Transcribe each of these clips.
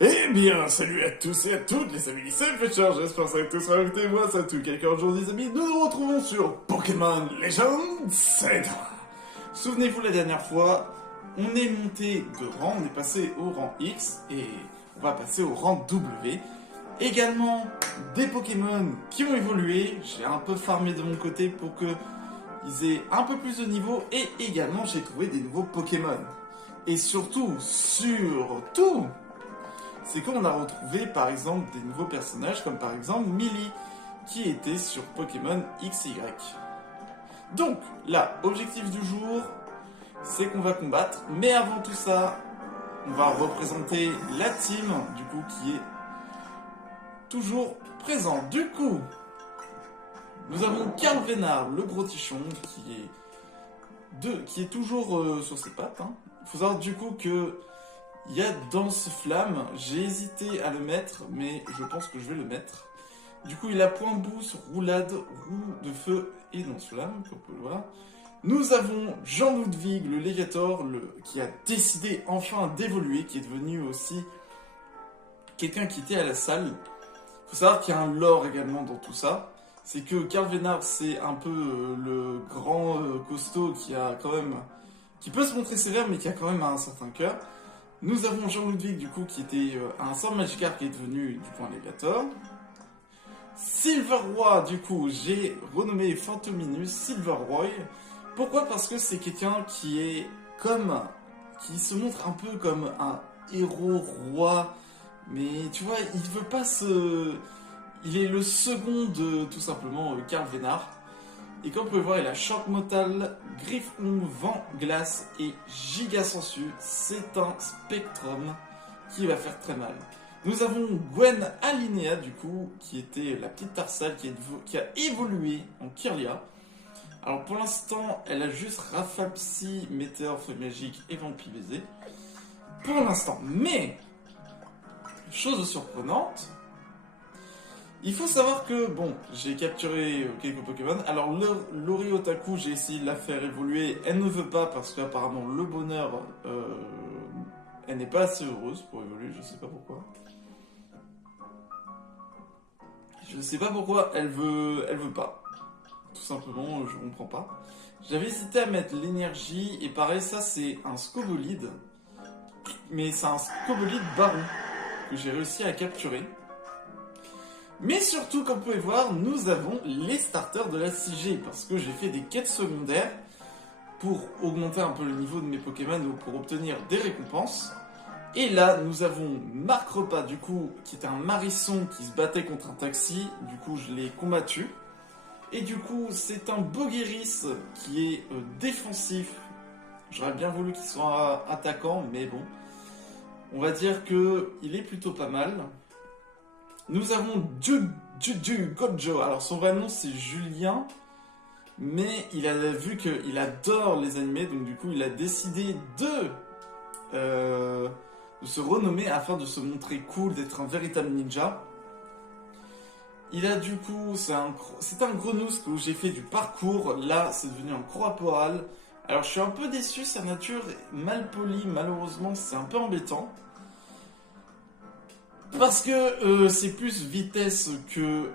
Eh bien, salut à tous et à toutes les amis, c'est Fletcher, j'espère que ça va tous rajouter moi, ça tout. Quelques aujourd'hui les amis, nous nous retrouvons sur Pokémon Legends Cedra. Souvenez-vous la dernière fois, on est monté de rang, on est passé au rang X et on va passer au rang W. Également des Pokémon qui ont évolué, j'ai un peu farmé de mon côté pour que ils aient un peu plus de niveau et également j'ai trouvé des nouveaux Pokémon. Et surtout, c'est qu'on a retrouvé par exemple des nouveaux personnages comme par exemple Millie qui était sur Pokémon XY. Donc là, objectif du jour, c'est qu'on va combattre, mais avant tout ça, on va représenter la team du coup qui est toujours présente. Du coup, nous avons Karl Vénard, le gros tichon, qui est toujours sur ses pattes. Il faut savoir du coup que il y a Danse Flamme, j'ai hésité à le mettre, mais je pense que je vais le mettre. Du coup, il a point boost, roulade, roue de feu et Danse Flamme, comme on peut le voir. Nous avons Jean-Ludwig, le Légator, qui a décidé enfin d'évoluer, qui est devenu aussi quelqu'un qui était à la salle. Il faut savoir qu'il y a un lore également dans tout ça. C'est que Karl Vénard, c'est un peu le grand costaud qui peut se montrer sévère, mais qui a quand même un certain cœur. Nous avons Jean-Ludwig, du coup, qui était un sort Magikarp qui est devenu, du coup, un Légator. Silverroy, du coup, j'ai renommé Phantominus Silverroy. Pourquoi? Parce que c'est quelqu'un qui se montre un peu comme un héros roi. Mais, tu vois, il veut pas se... Il est le second de, tout simplement, Karl Vénard. Et comme vous pouvez voir, il a Choc Mortal, Griffon, Vent, Glace et Giga Sensu. C'est un Spectrum qui va faire très mal. Nous avons Gwen Alinea, du coup, qui était la petite Tarsal qui a évolué en Kirlia. Alors pour l'instant, elle a juste Rafale Psy, Météore, Feu Magique et Vampire Baiser. Pour l'instant. Mais, chose surprenante, il faut savoir que, bon, j'ai capturé quelques Pokémon. Alors, Lori Otaku, j'ai essayé de la faire évoluer. Elle ne veut pas parce qu'apparemment, le bonheur, elle n'est pas assez heureuse pour évoluer. Je sais pas pourquoi. Je sais pas pourquoi elle veut pas. Tout simplement, je comprends pas. J'avais hésité à mettre l'énergie. Et pareil, ça, c'est un Scobolide. Mais c'est un Scobolide baron que j'ai réussi à capturer. Mais surtout, comme vous pouvez voir, nous avons les starters de la 6G, parce que j'ai fait des quêtes secondaires pour augmenter un peu le niveau de mes Pokémon ou pour obtenir des récompenses. Et là, nous avons Marc Repas, du coup, qui est un Marisson qui se battait contre un taxi. Du coup, je l'ai combattu. Et du coup, c'est un Bogueris qui est défensif. J'aurais bien voulu qu'il soit attaquant, mais bon. On va dire qu'il est plutôt pas mal. Nous avons Juju Gojo. Alors son vrai nom c'est Julien, mais il a vu qu'il adore les animés, donc du coup il a décidé de se renommer afin de se montrer cool, d'être un véritable ninja. Il a du coup, c'est un Grenousse où j'ai fait du parcours, là c'est devenu un Corporal. Alors je suis un peu déçu, sa nature est mal polie, malheureusement c'est un peu embêtant. Parce que c'est plus vitesse que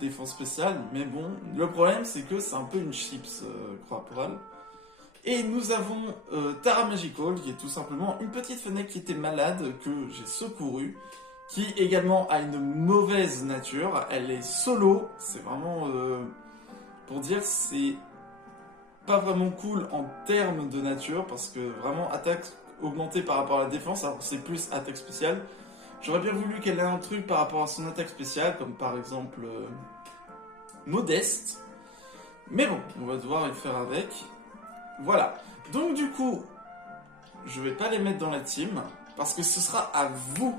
défense spéciale, mais bon, le problème c'est que c'est un peu une chips corporale. Et nous avons Tara Magical, qui est tout simplement une petite fenêtre qui était malade, que j'ai secourue, qui également a une mauvaise nature, elle est solo, c'est vraiment, pour dire, c'est pas vraiment cool en termes de nature, parce que vraiment attaque augmentée par rapport à la défense, alors c'est plus attaque spéciale. J'aurais bien voulu qu'elle ait un truc par rapport à son attaque spéciale, comme par exemple Modeste. Mais bon, on va devoir y faire avec. Voilà. Donc du coup, je vais pas les mettre dans la team, parce que ce sera à vous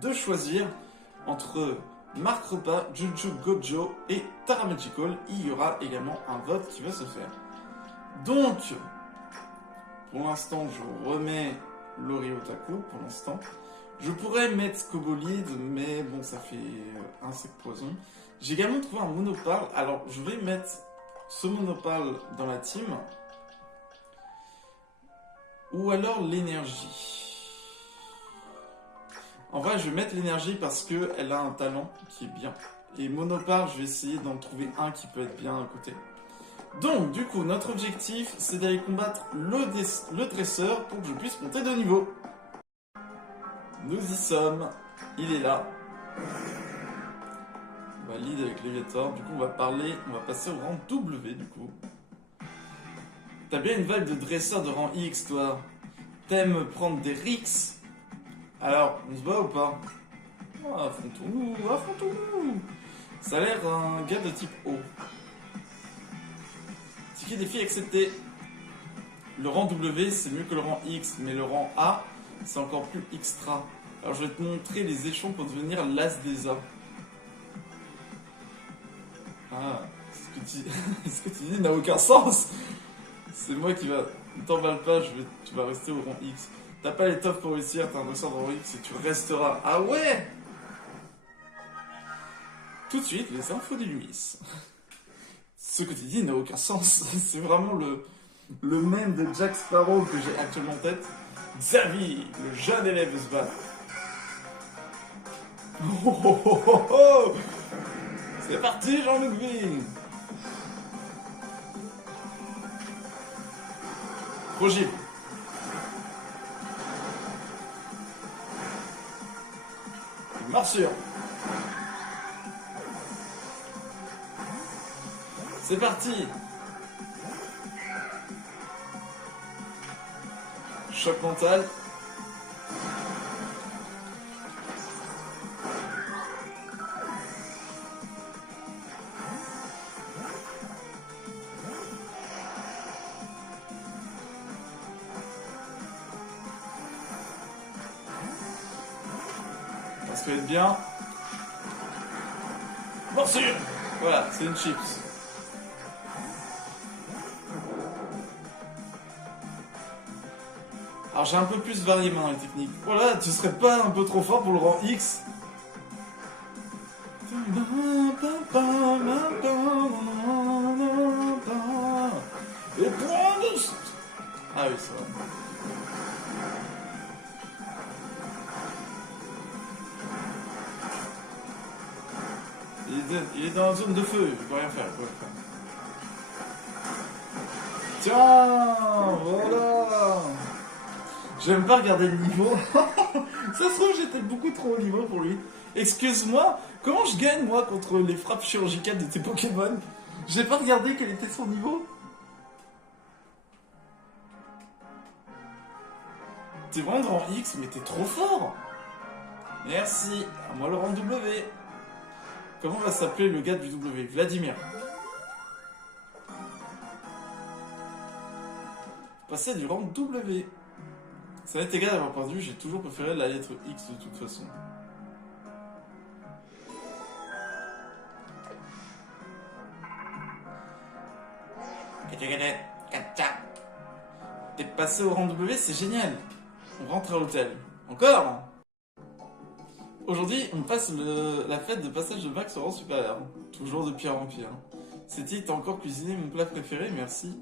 de choisir entre Marc Repas, Juju Gojo et Tara Magical. Il y aura également un vote qui va se faire. Donc, pour l'instant, je remets Lori Otaku, pour l'instant. Je pourrais mettre Scobolide, mais bon, ça fait insecte poison. J'ai également trouvé un Monopale, alors je vais mettre ce Monopale dans la team. Ou alors l'énergie. En vrai, je vais mettre l'énergie parce qu'elle a un talent qui est bien. Et Monopare, je vais essayer d'en trouver un qui peut être bien à côté. Donc, du coup, notre objectif, c'est d'aller combattre le dresseur pour que je puisse monter de niveau. Nous y sommes. Il est là. On va lead avec Léviator. Du coup, on va passer au rang W, du coup. T'as bien une vague de dresseur de rang X, toi. T'aimes prendre des risks. Alors, on se bat ou pas? Affrontons-nous, affrontons-nous. Ça a l'air un gars de type O. Ticket défi accepté. Le rang W, c'est mieux que le rang X, mais le rang A, c'est encore plus extra. Alors, je vais te montrer les échelons pour devenir l'as des A. Ah, ce que tu dis n'a aucun sens. C'est moi qui va... Ne t'emballe pas, tu vas rester au rang X. T'as pas l'étoffe pour réussir, t'as un dresseur de rang X et tu resteras. Ah ouais! Tout de suite, les infos du Lumis. Ce que tu dis n'a aucun sens. C'est vraiment le mème de Jack Sparrow que j'ai actuellement en tête. Xavier, le jeune élève se bat. Oh, oh, oh, oh, oh. C'est parti, Jean-Luc Ving. Roger. Morsure. C'est parti. Choc mental. Ça peut être bien. Morsure. Voilà, c'est une chips. Alors j'ai un peu plus varié maintenant les techniques. Voilà, tu serais pas un peu trop fort pour le rang X? Et boost. Ah oui, c'est vrai. Il est dans la zone de feu, il peut rien faire, Tiens, voilà. J'aime pas regarder le niveau. Ça se trouve, j'étais beaucoup trop au niveau pour lui. Excuse-moi, comment je gagne moi contre les frappes chirurgicales de tes Pokémon? J'ai pas regardé quel était son niveau. T'es vraiment dans rang X, mais t'es trop fort. Merci. À moi le rang W. Comment va s'appeler le gars du W? Vladimir. Passer du rang W. Ça m'est égal d'avoir perdu, j'ai toujours préféré la lettre X de toute façon. T'es passé au rang W, c'est génial. On rentre à l'hôtel. Encore? Aujourd'hui, on passe la fête de passage de Max au rang supérieur. Toujours de pire en pire. C'est-il, t'as encore cuisiné mon plat préféré, merci.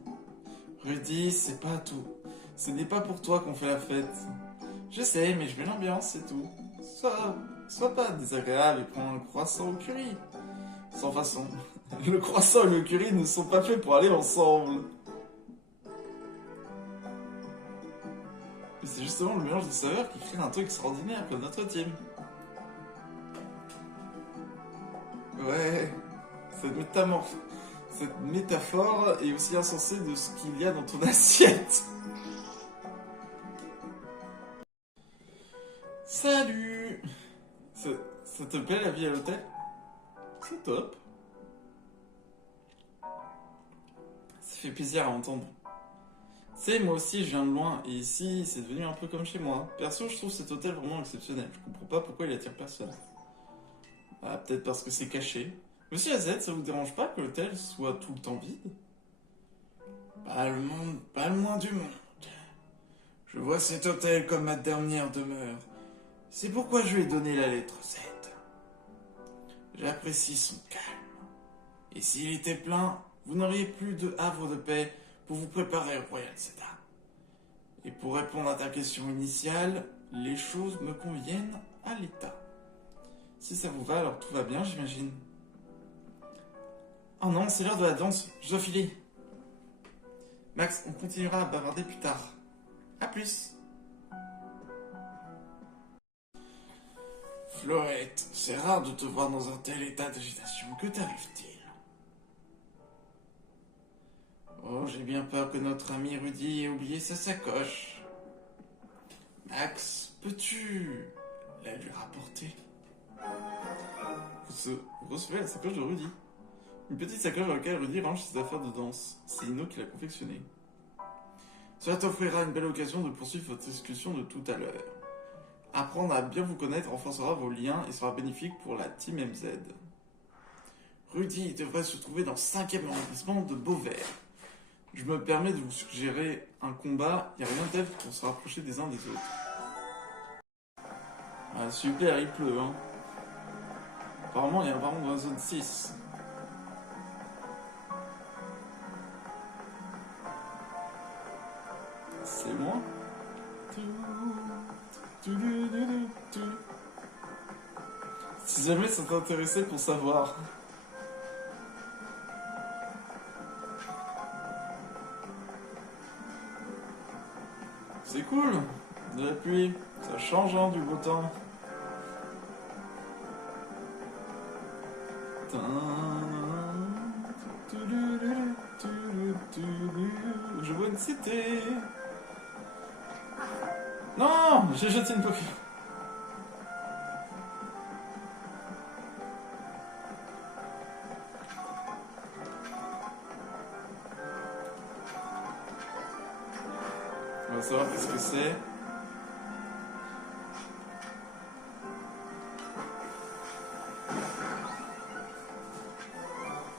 Rudy, c'est pas tout. Ce n'est pas pour toi qu'on fait la fête. Je sais, mais je mets l'ambiance, c'est tout. Sois pas désagréable et prends un croissant au curry. Sans façon. Le croissant et le curry ne sont pas faits pour aller ensemble. Mais c'est justement le mélange de saveurs qui crée un truc extraordinaire comme notre team. Ouais, cette métaphore est aussi insensée de ce qu'il y a dans ton assiette. Salut! Ça te plaît la vie à l'hôtel? C'est top. Ça fait plaisir à entendre. Tu sais, moi aussi je viens de loin et ici c'est devenu un peu comme chez moi. Perso, je trouve cet hôtel vraiment exceptionnel. Je comprends pas pourquoi il attire personne. Ah, peut-être parce que c'est caché. Monsieur AZ, ça vous dérange pas que l'hôtel soit tout le temps vide? Pas le moins du monde. Je vois cet hôtel comme ma dernière demeure. C'est pourquoi je lui ai donné la lettre Z. J'apprécie son calme. Et s'il était plein, vous n'auriez plus de havre de paix pour vous préparer au Royal Zeta. Et pour répondre à ta question initiale, les choses me conviennent à l'état. Si ça vous va, alors tout va bien, j'imagine. Oh non, c'est l'heure de la danse, je dois filer. Max, on continuera à bavarder plus tard. A plus. Florette, c'est rare de te voir dans un tel état d'agitation. Que t'arrive-t-il? Oh, j'ai bien peur que notre ami Rudy ait oublié sa sacoche. Max, peux-tu la lui rapporter? Vous recevez la sacoche de Rudy. Une petite sacoche dans laquelle Rudy range ses affaires de danse. C'est Ino qui l'a confectionnée. Cela t'offrira une belle occasion de poursuivre votre discussion de tout à l'heure. Apprendre à bien vous connaître renforcera vos liens et sera bénéfique pour la Team MZ. Rudy devrait se trouver dans le 5e arrondissement de Beauvert. Je me permets de vous suggérer un combat, il n'y a rien de tel pour se rapprocher des uns des autres. Ah, s'il vous plaît, il pleut, hein. Apparemment, il y a un baron dans la zone 6. C'est moi. Si jamais ça t'intéressait pour savoir. C'est cool. De la pluie, ça change hein, du beau temps. Je vois une cité. Non, j'ai jeté une Pokémon. On va savoir qu'est-ce que c'est.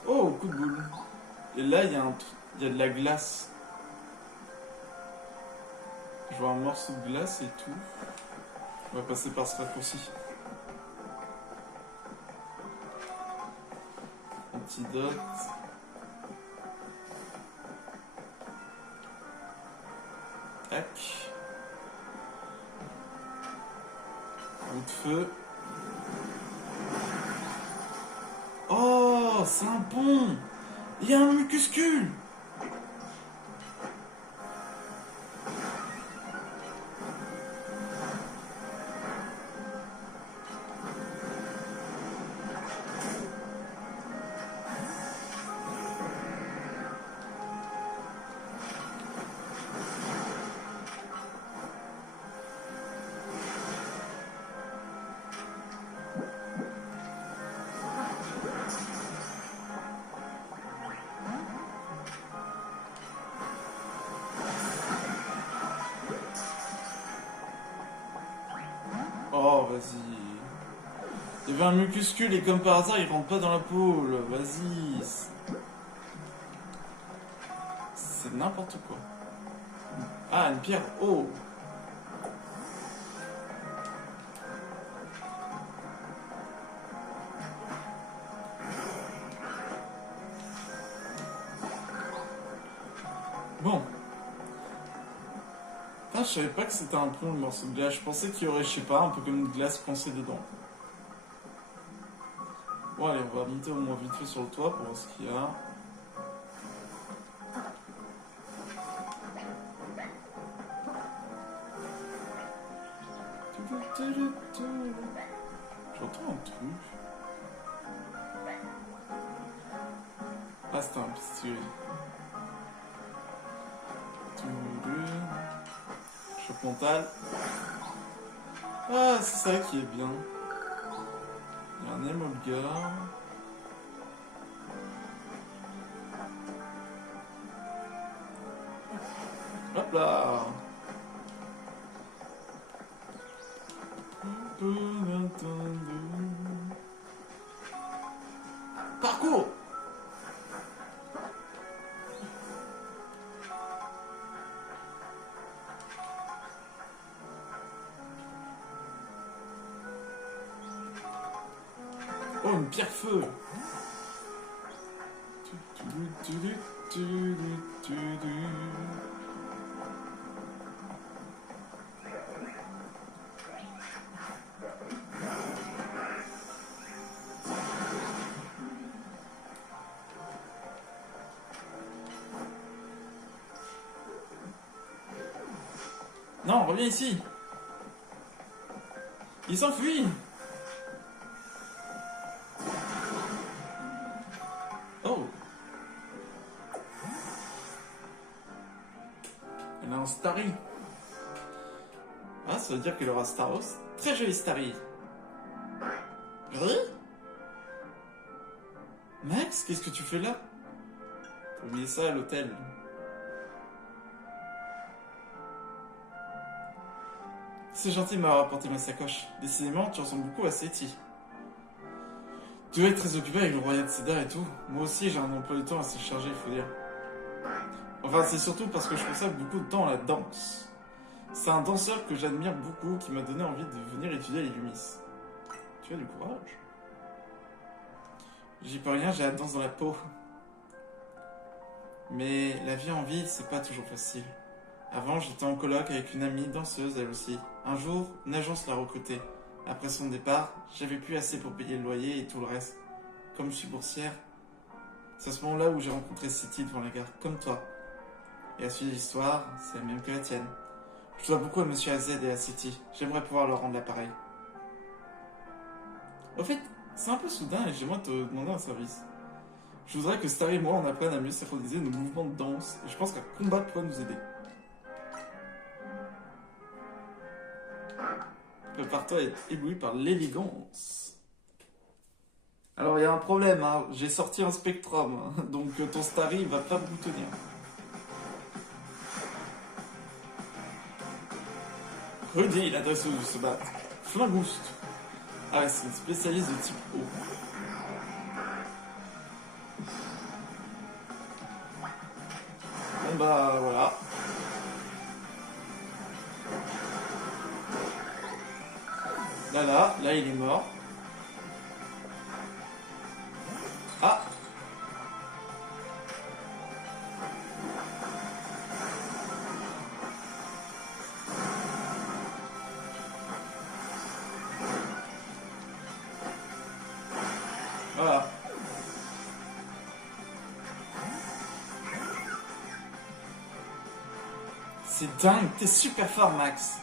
Oh, coup de boule. Et là, il y a de la glace. Je vois un morceau de glace et tout. On va passer par ce raccourci. Antidote. Tac. Bout de feu. Oh, c'est un pont. Il y a un mucuscule. Oh, vas-y. Il y avait un mucuscule et comme par hasard, il rentre pas dans la poule. Vas-y. C'est n'importe quoi. Ah, une pierre. Oh. Bon. Ah, je savais pas que c'était un pont le morceau de glace. Je pensais qu'il y aurait, je sais pas, un peu comme une glace coincée dedans. Bon, allez, on va monter au moins vite fait sur le toit pour voir ce qu'il y a. J'entends un truc. Ah, c'était un pistolet. Choc mental. Ah, c'est ça qui est bien. Il y a un Emolga. Hop là. Parcours. Oh, une pierre-feu. Non, reviens ici. Il s'enfuit. Oh. Elle a un Starry. Ah, ça veut dire qu'elle aura Staros. Très joli Starry. Max, qu'est-ce que tu fais là? T'as oublié ça à l'hôtel. C'est gentil de m'avoir apporté ma sacoche. Décidément, tu ressembles beaucoup à Seti. Tu dois être très occupé avec le royaume de Cedar et tout. Moi aussi, j'ai un emploi du temps assez chargé, il faut dire. Enfin, c'est surtout parce que je consacre beaucoup de temps à la danse. C'est un danseur que j'admire beaucoup qui m'a donné envie de venir étudier à l'Illumis. Tu as du courage. J'y peux rien, j'ai la danse dans la peau. Mais la vie en ville, c'est pas toujours facile. Avant, j'étais en coloc avec une amie danseuse, elle aussi. Un jour, une agence l'a recrutée. Après son départ, j'avais plus assez pour payer le loyer et tout le reste. Comme je suis boursière, c'est à ce moment-là où j'ai rencontré City devant la gare, comme toi. Et à suivre l'histoire, c'est la même que la tienne. Je dois beaucoup à Monsieur AZ et à City. J'aimerais pouvoir leur rendre l'appareil. Au fait, c'est un peu soudain et j'aimerais te demander un service. Je voudrais que Starry et moi on apprenne à mieux synchroniser nos mouvements de danse et je pense qu'un combat pourrait nous aider. Prépare-toi à être ébloui par l'élégance. Alors il y a un problème, hein. J'ai sorti un Spectrum, hein. Donc ton Starry va pas beaucoup tenir. Rudy, la dresseuse de se battre. Flingouste. Ah ouais, c'est une spécialiste de type O. Bon bah voilà. Là il est mort. Ah. Voilà. C'est dingue, t'es super fort Max.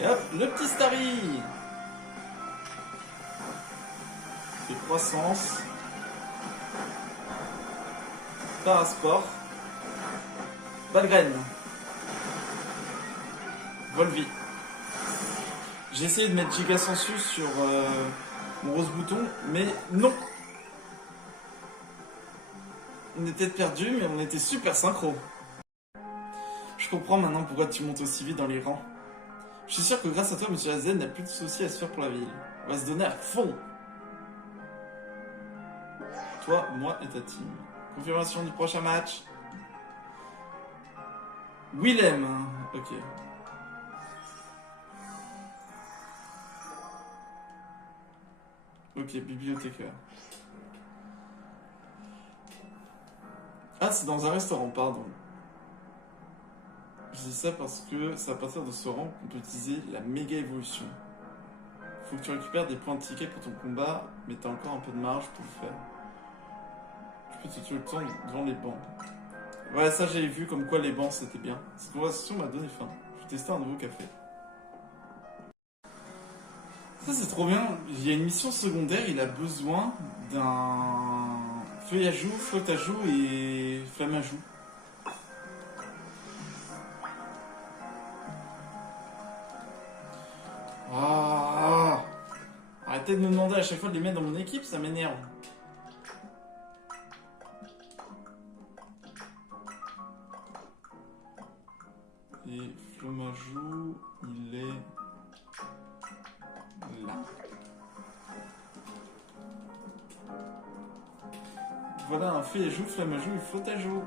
Et hop, le petit Starry. De croissance. Parasport. Valgraine. Volvi. J'ai essayé de mettre Giga Sensus sur mon rose bouton, mais non. On était perdus, mais on était super synchro. Je comprends maintenant pourquoi tu montes aussi vite dans les rangs. Je suis sûr que grâce à toi, Monsieur Azen n'a plus de soucis à se faire pour la ville. On va se donner à fond. Toi, moi et ta team. Confirmation du prochain match. Willem. Ok. Ok, bibliothécaire. Ah, c'est dans un restaurant, pardon. Je dis ça parce que c'est à partir de ce rang qu'on peut utiliser la méga évolution. Faut que tu récupères des points de ticket pour ton combat, mais t'as encore un peu de marge pour le faire. Tu peux te tuer le temps devant les bancs. Ouais, ça j'ai vu comme quoi les bancs c'était bien. Cette conversation m'a donné faim. Je vais tester un nouveau café. Ça c'est trop bien. Il y a une mission secondaire, il a besoin d'un feuille à joue, flotte à joue et flamme à joue. Ah, arrêtez de me demander à chaque fois de les mettre dans mon équipe, ça m'énerve. Et Flomajou, il est là. Voilà un feuille à joue, Flamajou et flotte à joue.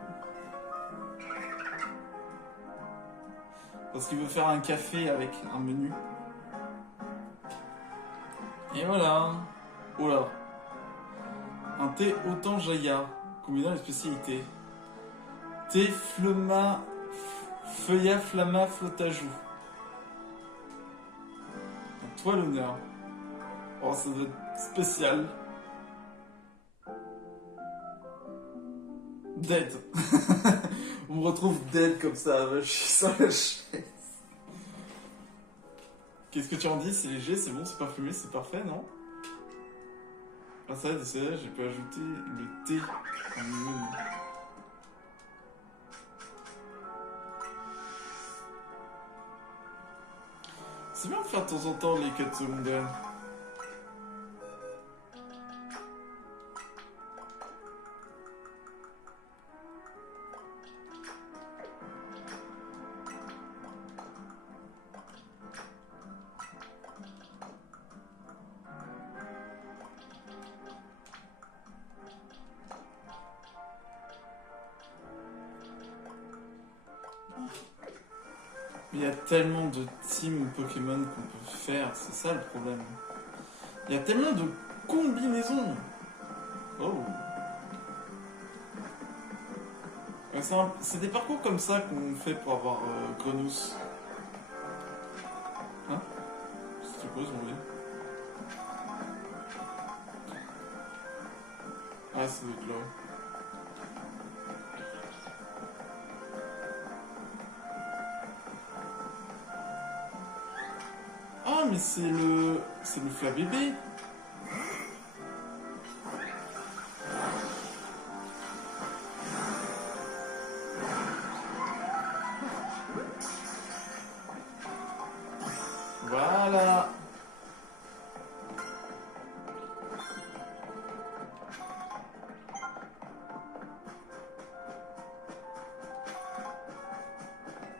Parce qu'il veut faire un café avec un menu. Et voilà. Oh là. Un thé autant Jaya, combinant les spécialités. Thé Flema, Feuilla Flama Flotajou. À toi l'honneur. Oh, ça doit être spécial. Dead. On me retrouve dead comme ça, je suis sur la chaise. Qu'est-ce que tu en dis? C'est léger, c'est bon, c'est parfumé, c'est parfait, non? Ah ça, j'ai pu ajouter le thé en menu. C'est bien de faire de temps en temps les quêtes secondaires. Il y a tellement de teams Pokémon qu'on peut faire, c'est ça le problème. Il y a tellement de combinaisons. Oh. Ouais, c'est des parcours comme ça qu'on fait pour avoir Grenousse. Hein? C'est quoi ce bruit? Ah, ça doit être là. Ah, mais c'est le fla bébé. Voilà.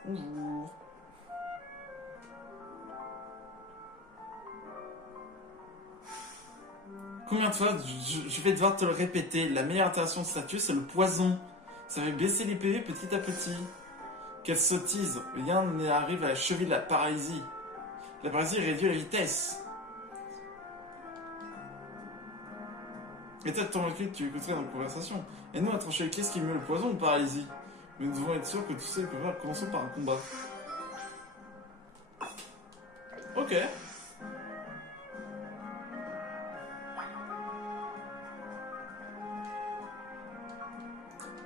Bonjour. Combien de fois je vais devoir te le répéter, la meilleure interaction de statut, c'est le poison. Ça fait baisser les PV petit à petit. Quelle sottise. Rien n'arrive à la cheville de la paralysie. La paralysie réduit la vitesse. Et toi, de ton recul, tu écouterais dans la conversation. Et nous, à trancher, qu'est-ce qui est mieux, le poison ou la paralysie? Mais nous devons être sûrs que tu sais que commençons par un combat. Ok.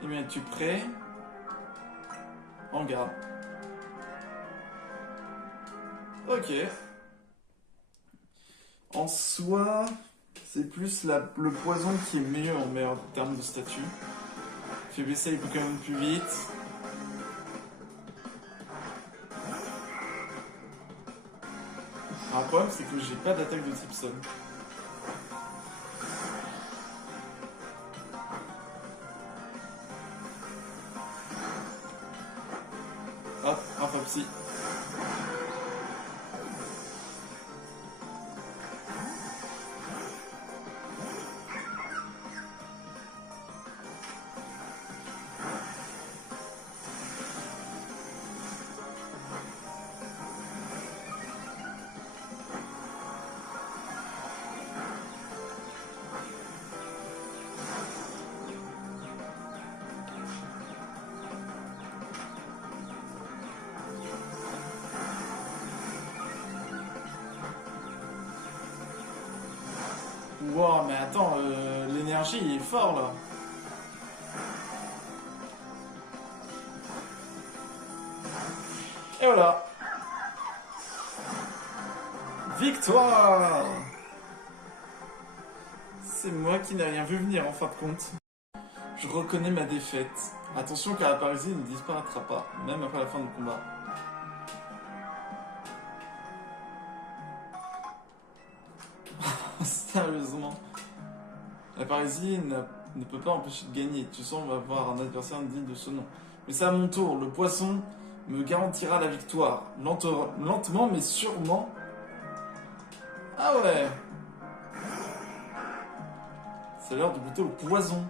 Eh bien, es-tu prêt? En garde. Ok. En soi, c'est plus le poison qui est mieux en meilleur terme de statut. Fait baisser les Pokémon plus vite. Alors, le problème, c'est que j'ai pas d'attaque de type Sun. Hop, un Fopsy. Wow, mais attends, l'énergie il est fort là. Et voilà. Victoire. C'est moi qui n'ai rien vu venir en fin de compte. Je reconnais ma défaite. Attention car la paralysie ne disparaîtra pas, même après la fin du combat. Sérieusement. La paralysie ne peut pas empêcher de gagner. Tu sens qu'on va avoir un adversaire digne de ce nom. Mais c'est à mon tour. Le poisson me garantira la victoire. Lentement mais sûrement. Ah ouais. C'est l'heure de goûter au poison.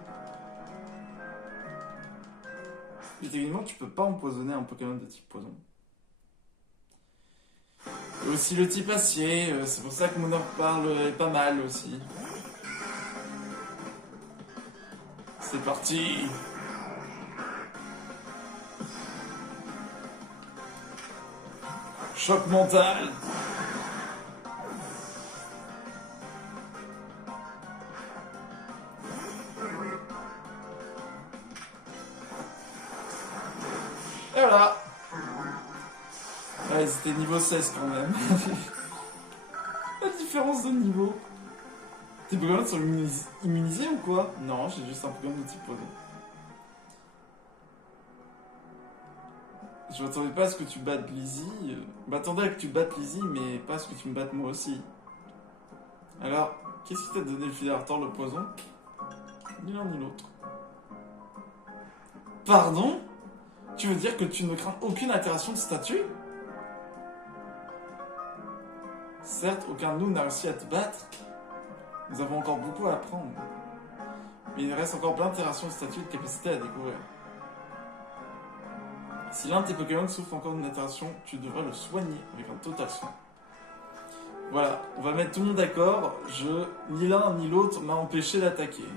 Mais techniquement, tu peux pas empoisonner un Pokémon de type poison. Et aussi le type acier, c'est pour ça que mon parle est pas mal aussi. C'est parti. Choc mental. Ouais, c'était niveau 16 quand même. La différence de niveau. Tes Pokémon sont immunisés ou quoi? Non, j'ai juste un Pokémon de type poison. Je m'attendais pas à ce que tu battes Lizzie. Je m'attendais à que tu battes Lizzie, mais pas à ce que tu me battes moi aussi. Alors, qu'est-ce qui t'a donné le Filartor, le poison? Ni l'un ni l'autre. Pardon? Tu veux dire que tu ne crains aucune altération de statut? Certes, aucun de nous n'a réussi à te battre. Nous avons encore beaucoup à apprendre. Mais il reste encore plein d'interactions de statut et de capacités à découvrir. Si l'un de tes Pokémon souffre encore d'une altération, tu devrais le soigner avec un total soin. Voilà, on va mettre tout le monde d'accord. Ni l'un ni l'autre m'a empêché d'attaquer.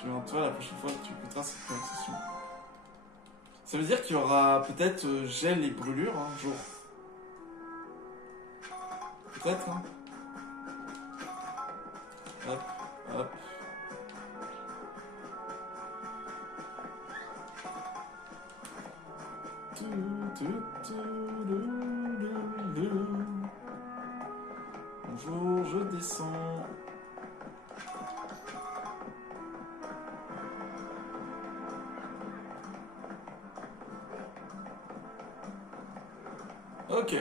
Souviens-toi la prochaine fois que tu écouteras cette conversation. Ça veut dire qu'il y aura peut-être gel et brûlure un jour. Peut-être, hein. Hop, hop. Bonjour, je descends. Ok.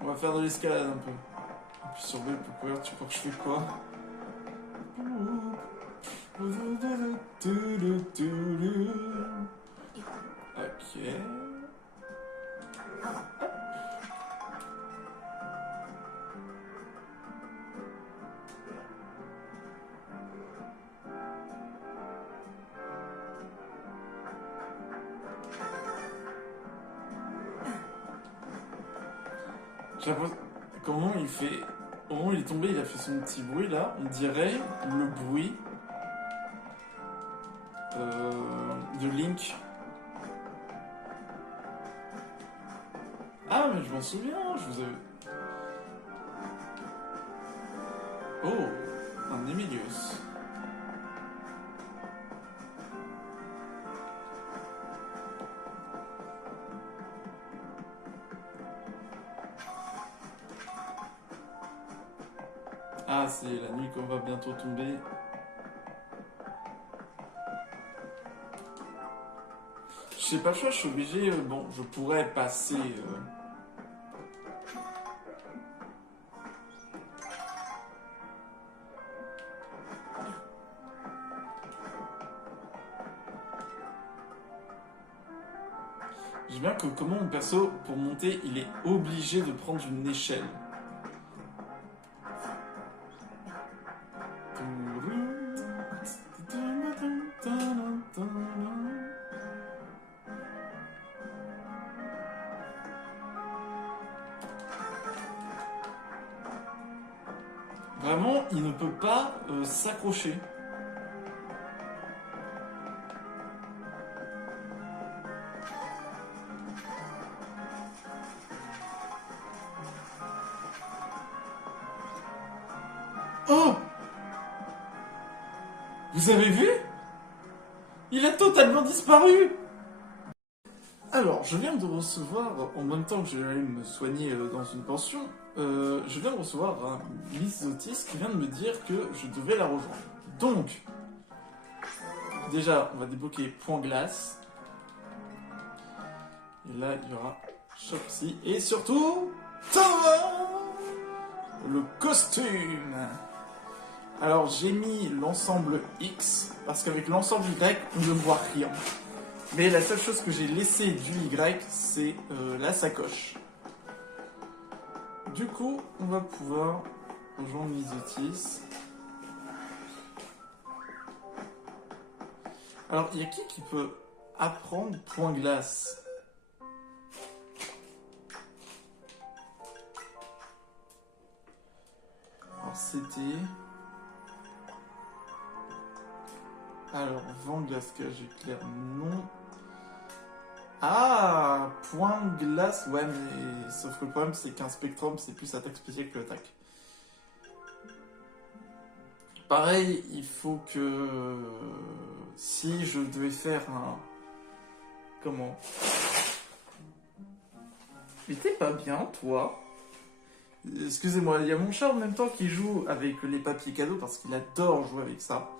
On va faire de l'escalade un peu. Et puis sur B pour courir, tu crois que je fais quoi? Ok. Comment il fait... Au moment où il est tombé, il a fait son petit bruit là. On dirait le bruit de Link. Ah, mais je m'en souviens, je vous avais... Oh, un Emilius. Ah, c'est la nuit qu'on va bientôt tomber. Je sais pas le choix, je suis obligé. Bon, je pourrais passer. J'ai bien que comment mon perso, pour monter, il est obligé de prendre une échelle. Vraiment, il ne peut pas s'accrocher. Oh! Vous avez vu? Il a totalement disparu! Alors, je viens de recevoir, en même temps que j'allais me soigner dans une pension, je viens de recevoir un Miss Otis qui vient de me dire que je devais la rejoindre. Donc, déjà, on va débloquer Point Glace. Et là, il y aura Shopsy. Et surtout, le costume. Alors, j'ai mis l'ensemble X, parce qu'avec l'ensemble Y, on ne voit rien. Mais la seule chose que j'ai laissée du Y, c'est la sacoche. Du coup, on va pouvoir rejoindre Miss Otis. Alors, il y a qui peut apprendre Point Glace? Alors, c'était... Alors, vent glace, cage éclair, non. Ah, point glace, ouais, mais sauf que le problème c'est qu'un spectrum c'est plus attaque spéciale que attaque. Pareil, il faut que si je devais faire un... Comment? Mais t'es pas bien, toi? Excusez-moi, il y a mon chat en même temps qui joue avec les papiers cadeaux parce qu'il adore jouer avec ça.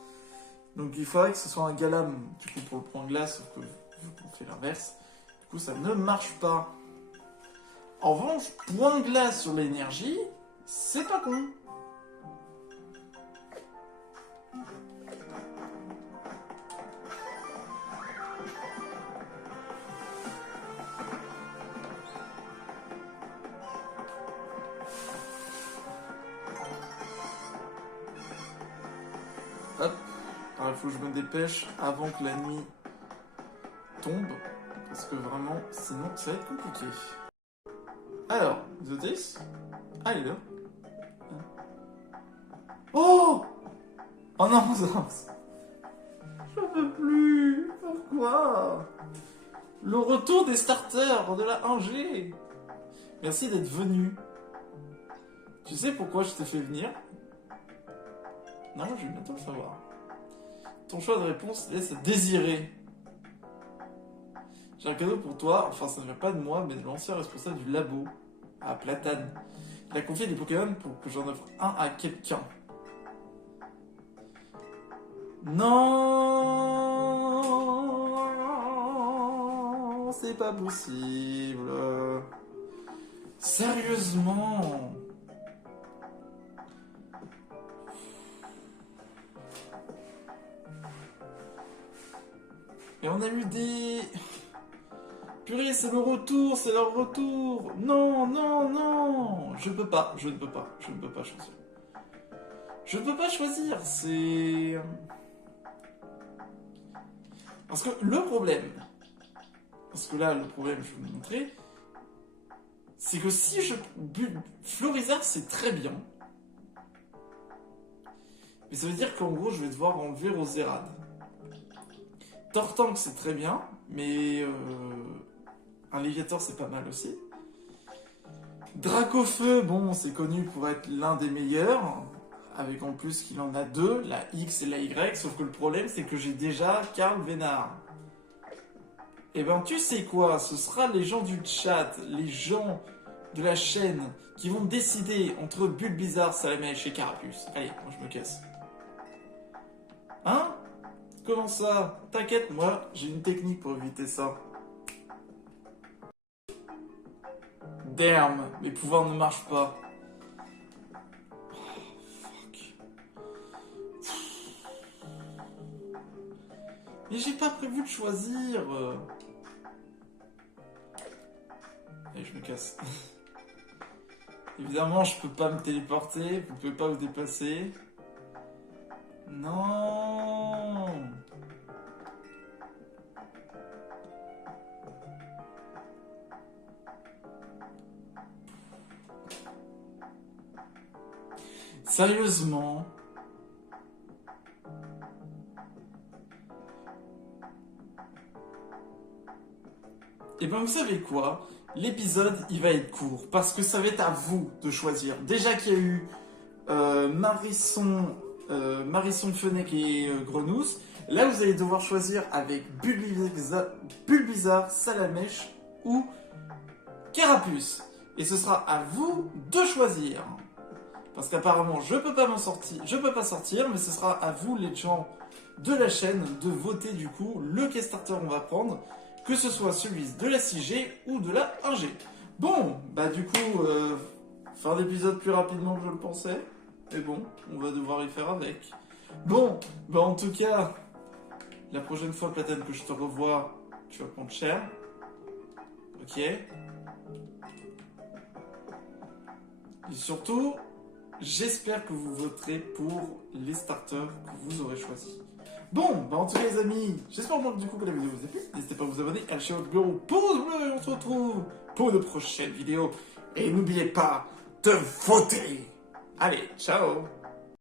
Donc il faudrait que ce soit un galam, du coup, pour le point glace, sauf que vu qu'on fait l'inverse, du coup, ça ne marche pas. En revanche, point glace sur l'énergie, c'est pas con. Hop. Alors il faut que je me dépêche avant que la nuit tombe. Parce que vraiment, sinon ça va être compliqué. Alors, The This. Ah, il est là. Oh! Oh non, j'en peux plus. Pourquoi? Le retour des starters de la 1G. Merci d'être venu. Tu sais pourquoi je t'ai fait venir? Non, je vais bientôt le savoir. Ton choix de réponse laisse à désirer. J'ai un cadeau pour toi, enfin ça ne vient pas de moi, mais de l'ancien responsable du labo, à Platane. Il a confié des Pokémon pour que j'en offre un à quelqu'un. Non, c'est pas possible. Sérieusement. Et on a eu des... Purée, c'est le retour, c'est leur retour. Non, non, non. Je ne peux pas choisir. Je ne peux pas choisir, c'est... Parce que le problème, je vais vous montrer, c'est que si je... Florizard, c'est très bien. Mais ça veut dire qu'en gros, je vais devoir enlever Roserade. Tortank, c'est très bien, mais... Un Léviator, c'est pas mal aussi. Dracofeu, bon, c'est connu pour être l'un des meilleurs, avec en plus qu'il en a deux, la X et la Y, sauf que le problème, c'est que j'ai déjà Karl Vénard. Et ben, tu sais quoi, ce sera les gens du chat, les gens de la chaîne, qui vont décider entre Bulbizarre, Salamèche et Carapuce. Allez, moi je me casse. Hein? Comment ça? T'inquiète, moi, j'ai une technique pour éviter ça. Damn, mes pouvoirs ne marchent pas. Oh, fuck. Mais j'ai pas prévu de choisir. Allez, je me casse. Évidemment, je peux pas me téléporter, vous pouvez pas vous déplacer. Non. Sérieusement. Et ben vous savez quoi? L'épisode il va être court parce que ça va être à vous de choisir. Déjà qu'il y a eu Marisson Fenech et Grenousse, là vous allez devoir choisir avec Bulbizarre, Salamèche ou Carapuce. Et ce sera à vous de choisir. Parce qu'apparemment, je peux pas sortir, mais ce sera à vous, les gens de la chaîne, de voter du coup le quai starter on va prendre, que ce soit celui de la 6G ou de la 1G. Bon, bah du coup, fin d'épisode plus rapidement que je le pensais, mais bon, on va devoir y faire avec. Bon, bah en tout cas, la prochaine fois, Platane, que je te revois, tu vas prendre cher. Ok. Et surtout... J'espère que vous voterez pour les starters que vous aurez choisis. Bon, bah en tout cas les amis, j'espère donc du coup que la vidéo vous a plu. N'hésitez pas à vous abonner, à lâcher votre bureau, pouce bleu, et on se retrouve pour une prochaine vidéo. Et n'oubliez pas de voter. Allez, ciao.